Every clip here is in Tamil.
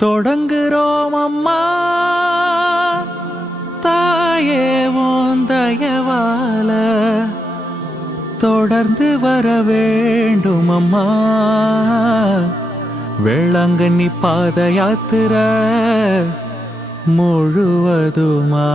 தொடங்குறோம் அம்மா தாயே உன் தயவால தொடர்ந்து வர வேண்டும் அம்மா வேளாங்கண்ணி பாத யாத்திரை முழுவதுமா.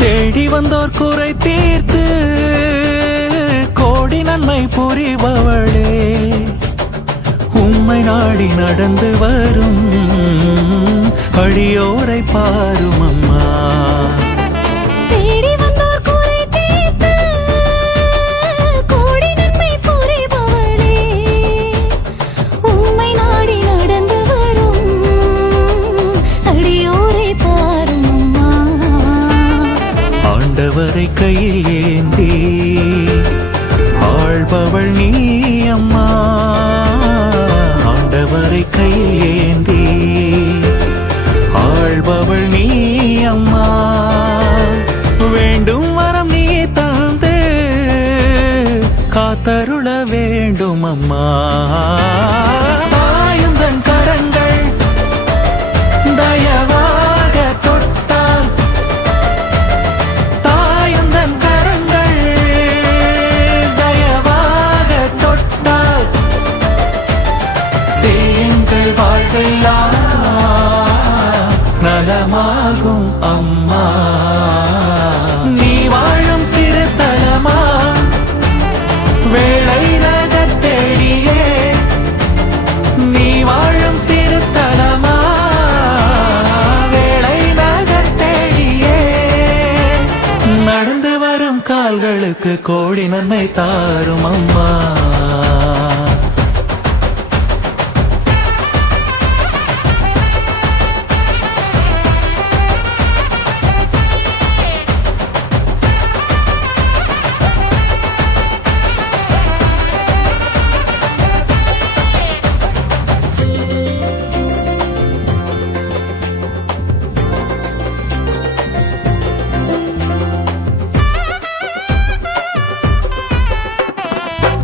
தேடி வந்தோர் குறை தீர்த்து கோடி நன்மை புரிபவளே உம்மை நாடி நடந்து வரும் அடியோரை பாரும் அம்மா. ஆண்டவரை கையில் ஏந்தி ஆள்பவள் நீ அம்மா. ஆண்டவரை கையில் ஏந்தி ஆள்பவள் நீ அம்மா. வேண்டும் வரம் நீ தந்து காத்தருள வேண்டும் அம்மா. தாயுந்தன் கரங்கள் தயவாக தொட்டால் தாயுந்தன் கரங்கள் தயவாக தொட்டால் சேங்கள் வாழ்க்கையெல்லாம் நலமாகும் அம்மா. நீ வாழும் திருத்தலமா வேளை நகர் தேடியே நீ வாழும் திருத்தலமா வேளை நகர் தேடியே நடந்து வரும் கால்களுக்கு கோடி நன்மை தாரும் அம்மா.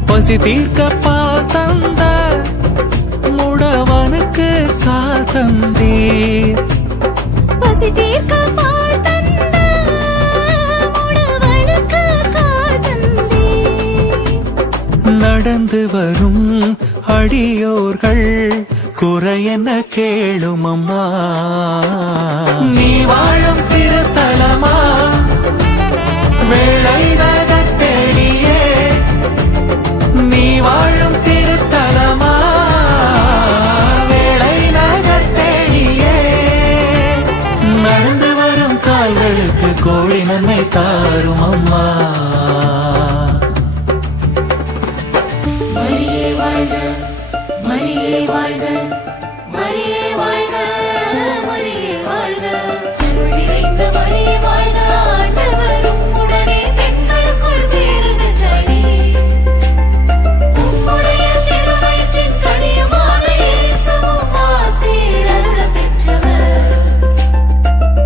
பசி தீர்க்க பால் தந்த முடவனுக்கு கால் தந்தீர். பசி தீர்க்க பால் தந்த முடவனுக்கு கால் தந்தீர். நடந்து வரும் அடியோர்கள் குறையென கேளும் அம்மா. நீ வாழும் திருத்தலமா வேளை நகர் தேடியே நீ வாழும் திருத்தலமா வேளை நகர் தேடியே நடந்து வரும் கால்களுக்கு கோடி நன்மை தாரும் அம்மா. மரியே வாழ்க மரியே வாழ்க மரியே வாழ்க மரியே வாழ்க அருள் நிறைந்த மரியே வாழ்க ஆண்டவரும் உடனே பெண்களுக்குள் பேறு பெற்றவரே. உம்முடைய திருவயிற்றின் கனியுமான இயேசுவும் ஆசீர் அருளப் பெற்றவர்.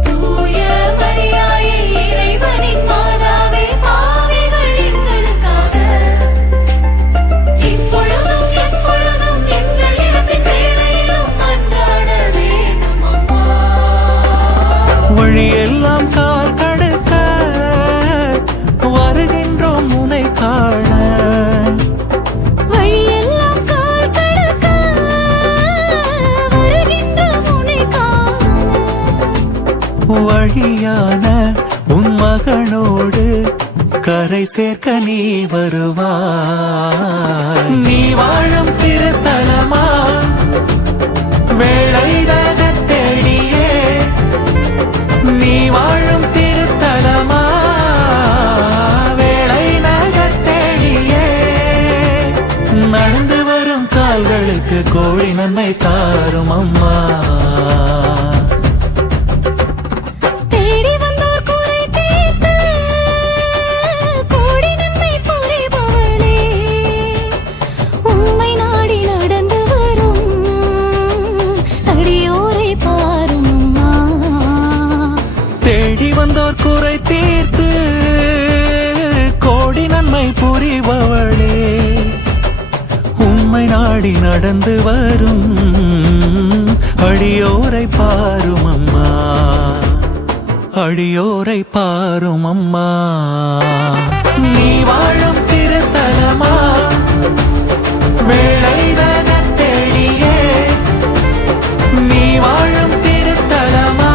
தூய மரியாயே இறைவனின் மாதாவே பாவிகள் எங்களுக்காக இப்பொழுதும் எப்பொழுதும் எங்கள் இறப்பின் வேளையிலும் மன்றாட வேண்டும் அம்மா. வழியெல்லாம் கால் கடுக்க வருகின்றோம் உனை காண. வழியெல்லாம் கால் கடக்க வருகின்றோம் உன்னை காண. வழியான உன் மகனோடு கரை சேர்க்க நீ வருவாய். நீ வாழும் திருத்தலமா வேளை நகர் தேடியே நீ வாழும் திருத்தலமா வேளை நகர் தேடியே நடந்து வரும் கால்களுக்கு கோடி நன்மை தாரும் அம்மா. தேடி வந்தோர் குறை தீர்த்து கோடி நன்மை புரிபவளே. படி நடந்து வரும் அடியோரை பாரும் அம்மா, அடியோரை பாரும் அம்மா. நீ வாழும் திருத்தலமா வேளை தேடியே, நீ வாழும் திருத்தலமா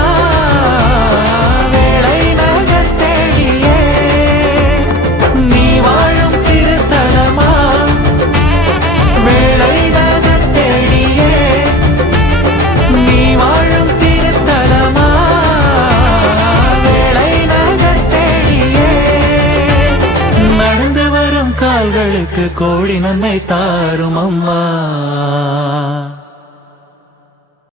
வேளை தேடியே, நீ வாழும் திருத்தலமா வேளை தேடியே, நீ வாழும் திருத்தலமா வேளை தேடியே. நடந்து வரும் கால்களுக்கு கோடி நன்மை தாரும் அம்மா.